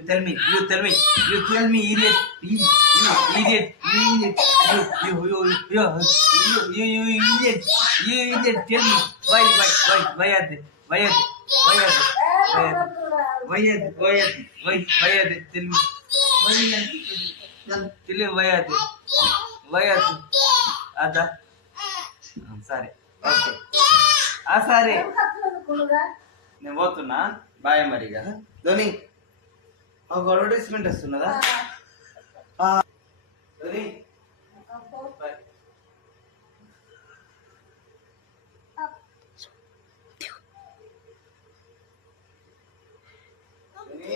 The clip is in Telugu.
tell me, you tell me, you tell me, idiot, idiot, you idiot, you idiot, tell me, why are they, why are they, why are they, why are they, why are they, tell me, why are they, tell me, why are they, ada, సరే ఓకే సరే నేను పోతున్నా బాయ్ మరిగా ధోని ఒక అడ్వర్టైజ్మెంట్ వస్తున్నదా ధోని బాయ్ ధోని